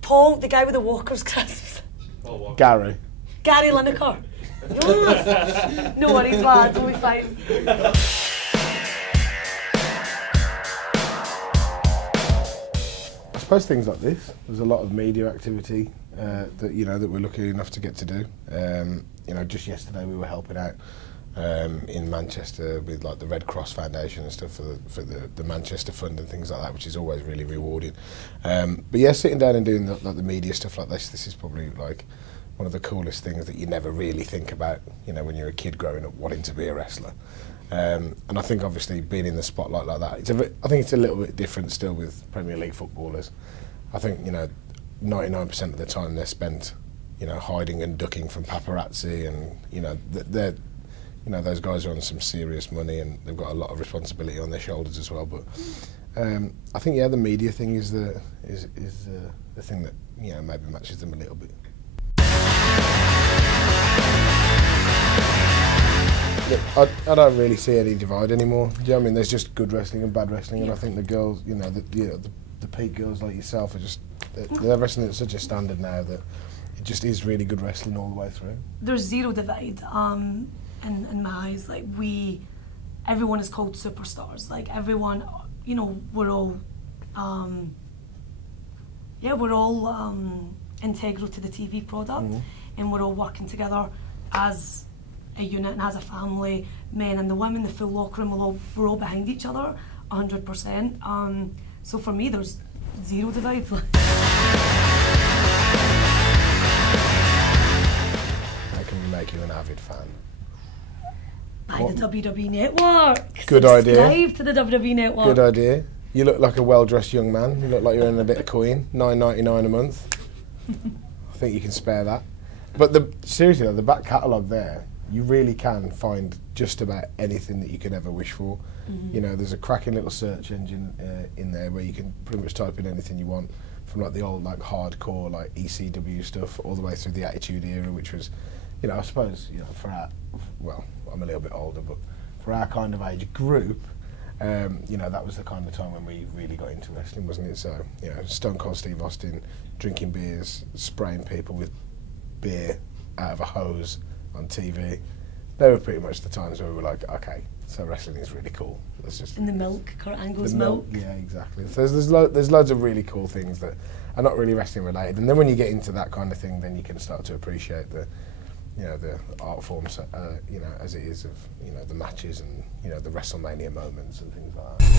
Paul, the guy with the Walker's crisps. Oh, Gary. Gary Lineker. No worries, lads, we'll be fine. I suppose things like this. There's a lot of media activity that that we're lucky enough to get to do. Just yesterday we were helping out in Manchester with like the Red Cross Foundation and stuff for the Manchester Fund and things like that, which is always really rewarding. But yeah, sitting down and doing the media stuff like this is probably like one of the coolest things that you never really think about, when you're a kid growing up wanting to be a wrestler. And I think obviously being in the spotlight like that, I think it's a little bit different still with Premier League footballers. I think 99% of the time they're spent hiding and ducking from paparazzi, and they're those guys are on some serious money and they've got a lot of responsibility on their shoulders as well. But I think the media thing is the thing that maybe matches them a little bit. Look, I don't really see any divide anymore. Do you know what I mean? There's just good wrestling and bad wrestling, and I think the girls, the peak girls like yourself are just they're wrestling at such a standard now that it just is really good wrestling all the way through. There's zero divide in my eyes. Like everyone is called superstars. Like everyone, we're all integral to the TV product, and we're all working together as a unit and as a family, men and the women, the full locker room, we're all behind each other, 100%. So for me, there's zero divide. How can we make you an avid fan? Buy the WWE Network. Good idea. Subscribe to the WWE Network. Good idea. You look like a well-dressed young man. You look like you're in a bit of coin. $9.99 a month. I think you can spare that. But seriously, the back catalogue there, you really can find just about anything that you could ever wish for. There's a cracking little search engine in there where you can pretty much type in anything you want, from like the old hardcore ECW stuff all the way through the Attitude Era, which was, I suppose, for our, well, I'm a little bit older, but for our kind of age group, that was the kind of time when we really got into wrestling, wasn't it? So, Stone Cold Steve Austin drinking beers, spraying people with beer out of a hose on TV. They were pretty much the times where we were like, okay, so wrestling is really cool. Let's just. And the milk, Kurt Angle's milk. Yeah, exactly. So there's loads of really cool things that are not really wrestling related, and then when you get into that kind of thing, then you can start to appreciate the art forms, as it is of the matches and the WrestleMania moments and things like that.